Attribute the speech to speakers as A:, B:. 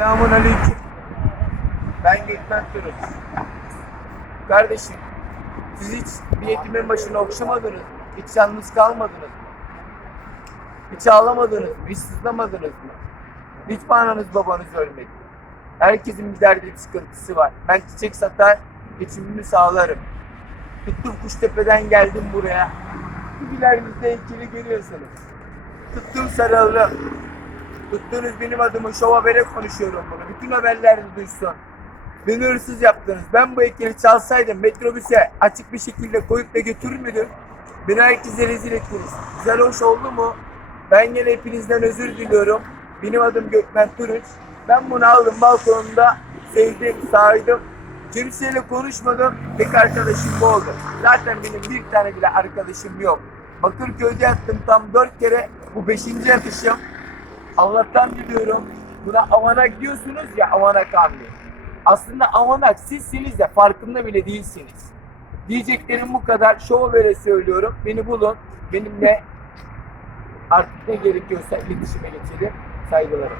A: Selamun aleyküm. Ben Gökmen Turun. Kardeşim, siz hiç bir yetimin başına okşamadınız, hiç yalnız kalmadınız? Hiç ağlamadınız mı? Hiç sızlamadınız mı? Hiç mi babanız ölmedi? Herkesin bir derdi bir sıkıntısı var. Ben çiçek satar, geçimimi sağlarım. Tuttum Kuştepe'den geldim buraya. Bilerimizde heykeli görüyorsunuz. Tuttum sarıldım. Tuttuğunuz benim adımı şov habere konuşuyorum bunu. Bütün haberlerde duysun. Beni hırsız yaptınız. Ben bu heykeli çalsaydım metrobüse açık bir şekilde koyup da götürür müydüm? Beni herkese rezil ettiniz. Güzel hoş oldu mu? Ben gene hepinizden özür diliyorum. Benim adım Gökmen Turunç. Ben bunu aldım balkonunda sevdim, saydım. Kimseyle konuşmadım. Tek arkadaşım bu oldu. Zaten benim bir tane bile arkadaşım yok. Bakırköy'de yattım tam dört kere. Bu beşinci yatışım. Allah'tan biliyorum. Buna avanak diyorsunuz ya avanak abi. Aslında avanak sizsiniz de farkında bile değilsiniz. Diyeceklerim bu kadar. Şova böyle söylüyorum. Beni bulun. Benimle artık ne gerekiyorsa iletişime geçelim. Saygılarım.